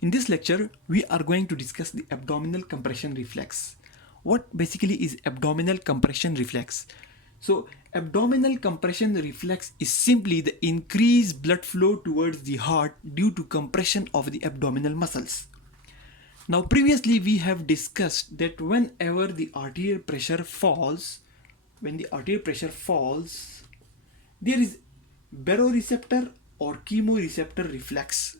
In this lecture, we are going to discuss the abdominal compression reflex. What basically is abdominal compression reflex? So, abdominal compression reflex is simply the increased blood flow towards the heart due to compression of the abdominal muscles. Now, previously we have discussed that whenever the arterial pressure falls, there is baroreceptor or chemoreceptor reflex.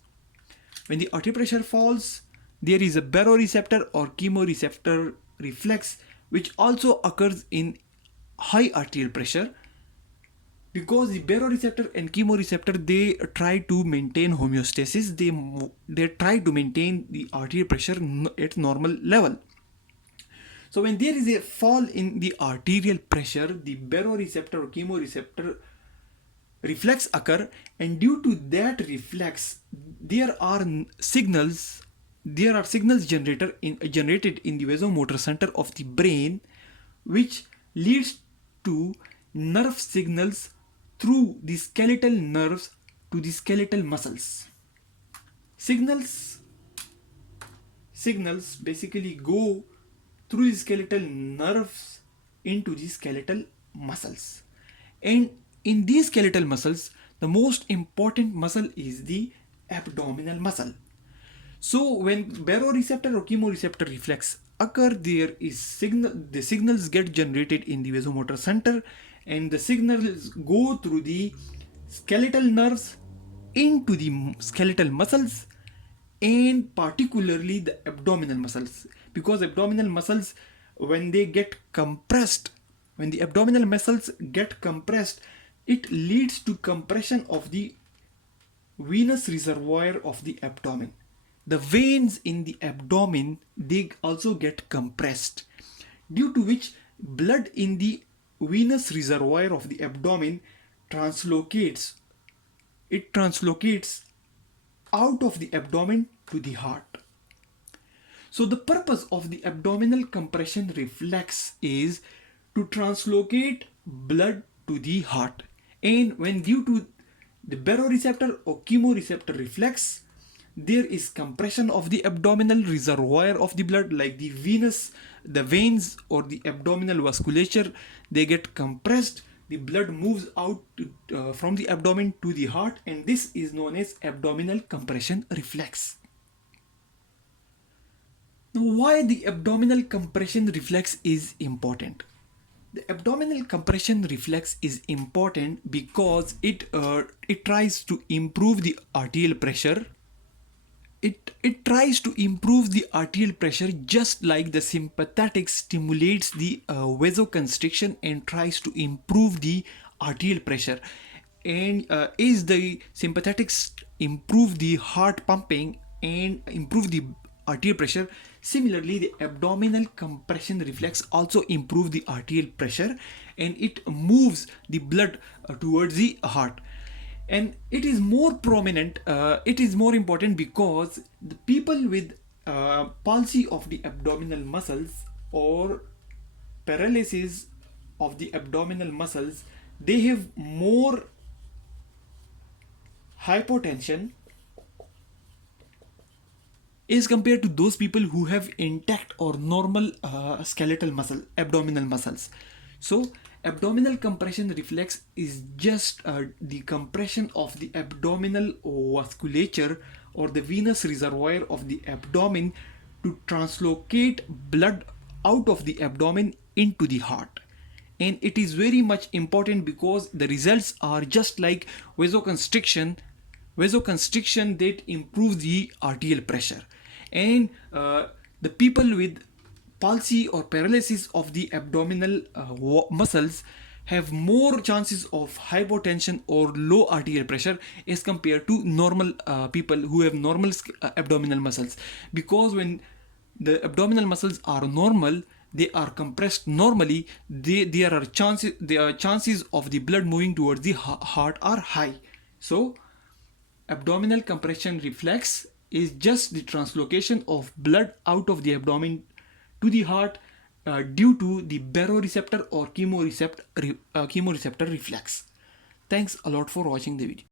When the arterial pressure falls, there is a baroreceptor or chemoreceptor reflex which also occurs in high arterial pressure, because the baroreceptor and chemoreceptor, they try to maintain homeostasis. They try to maintain the arterial pressure at normal level. So when there is a fall in the arterial pressure, the baroreceptor or chemoreceptor reflex occur, and due to that reflex there are signals generated in the vasomotor center of the brain, which leads to nerve signals through the skeletal nerves to the skeletal muscles. Signals basically go through the skeletal nerves into the skeletal muscles, and in these skeletal muscles, the most important muscle is the abdominal muscle. So when baroreceptor or chemoreceptor reflex occur, the signals get generated in the vasomotor center, and the signals go through the skeletal nerves into the skeletal muscles, and particularly the abdominal muscles, because abdominal muscles, when the abdominal muscles get compressed, it leads to compression of the venous reservoir of the abdomen. The veins in the abdomen, they also get compressed, due to which blood in the venous reservoir of the abdomen translocates out of the abdomen to the heart. So the purpose of the abdominal compression reflex is to translocate blood to the heart. And when due to the baroreceptor or chemoreceptor reflex, there is compression of the abdominal reservoir of the blood, like the veins or the abdominal vasculature, they get compressed, the blood moves out from the abdomen to the heart, and this is known as abdominal compression reflex. Now, why the abdominal compression reflex is important? The abdominal compression reflex is important because it tries to improve the arterial pressure. It tries to improve the arterial pressure, just like the sympathetic stimulates the vasoconstriction and tries to improve the arterial pressure. And as the sympathetics improve the heart pumping and improve the arterial pressure, similarly the abdominal compression reflex also improves the arterial pressure, and it moves the blood towards the heart. And it is more prominent, it is more important because the people with palsy of the abdominal muscles or paralysis of the abdominal muscles, they have more hypotension as compared to those people who have intact or normal abdominal muscles. So abdominal compression reflex is just the compression of the abdominal vasculature or the venous reservoir of the abdomen to translocate blood out of the abdomen into the heart. And it is very much important because the results are just like vasoconstriction that improves the arterial pressure. And the people with palsy or paralysis of the abdominal muscles have more chances of hypotension or low arterial pressure as compared to normal people who have normal abdominal muscles, because when the abdominal muscles are normal, they are compressed normally, there are chances of the blood moving towards the heart are high. So abdominal compression reflex is just the translocation of blood out of the abdomen to the heart due to the baroreceptor or chemoreceptor reflex. Thanks a lot for watching the video.